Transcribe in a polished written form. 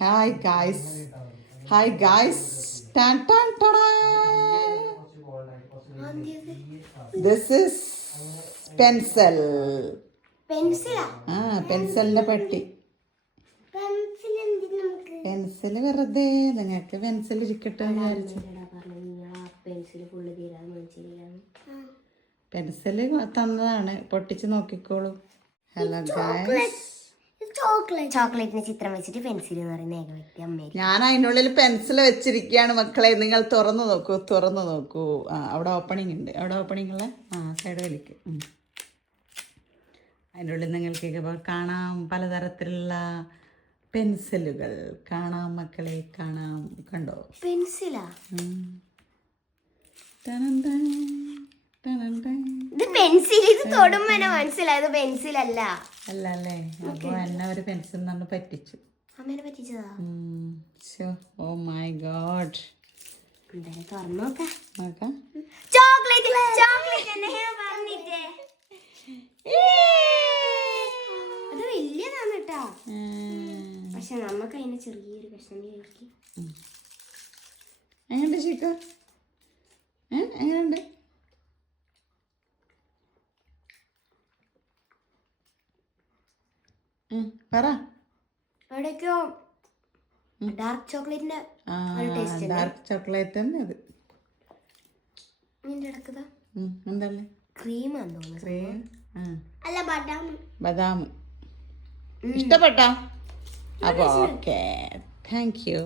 Hi guys, hi guys. This is pencil. പെൻസിലിന്റെ പെട്ടി. Pencil വെറുതെ നിങ്ങൾക്ക് പെൻസിൽ ഇരിക്കട്ടെ വിചാരിച്ചു. പെൻസിൽ തന്നതാണ്, പൊട്ടിച്ച് നോക്കിക്കോളൂ. ഹലോ ഗായ്സ്, ചോക്ലേറ്റിന് ചിത്രം വെച്ചിട്ട് പെൻസിൽ എന്ന് പറയുന്ന ഏക വ്യക്തി അമ്മ. ഞാൻ അതിനുള്ളിൽ പെൻസിൽ വെച്ചിരിക്കുകയാണ് മക്കളെ. നിങ്ങൾ തുറന്നു നോക്കൂ, തുറന്നു നോക്കൂ. അവിടെ ഓപ്പണിംഗ് ഉണ്ട്, അവിടെ ഓപ്പണിംഗ് ഉള്ള സൈഡ് വലിക്ക്. അതിൻ്റെ ഉള്ളിൽ നിങ്ങൾക്ക് കാണാം പലതരത്തിലുള്ള പെൻസിലുകൾ കാണാം മക്കളെ, കാണാം. കണ്ടോ പെൻസിലാ? ഇത് പെൻസിൽ. ഇത് തൊടുമ്പോ മനസ്സിലായത് പെൻസിൽ അല്ല. അല്ല അല്ലേ? അപ്പൊ എന്നെ ഒരു പെൻസിൽ നിന്ന് പറ്റിച്ചു. അമ്മേനെ പറ്റിച്ചതാ. Oh my God. തുറന്നു നോക്കാം. ചോക്ലേറ്റ് അത് വലിയതാണ് കേട്ടാ. പക്ഷെ നമുക്ക് അതിന് ചെറിയൊരു കഷ്ണം കേൾക്കി. എങ്ങനെയുണ്ട് ശിക്ക? എങ്ങനെയുണ്ട്? പറ. എവിടേക്കോ ഡാർക്ക് ചോക്ലേറ്റിന്റെ ഡാർക്ക് ചോക്ലേറ്റ് തന്നെ അത്. എന്തല്ലേ ക്രീമാന്ന് തോന്നുന്നു. ക്രീം അല്ല ബദാം. ഇഷ്ടപ്പെട്ടോ? അപ്പോൾ ഓക്കെ, താങ്ക് യു.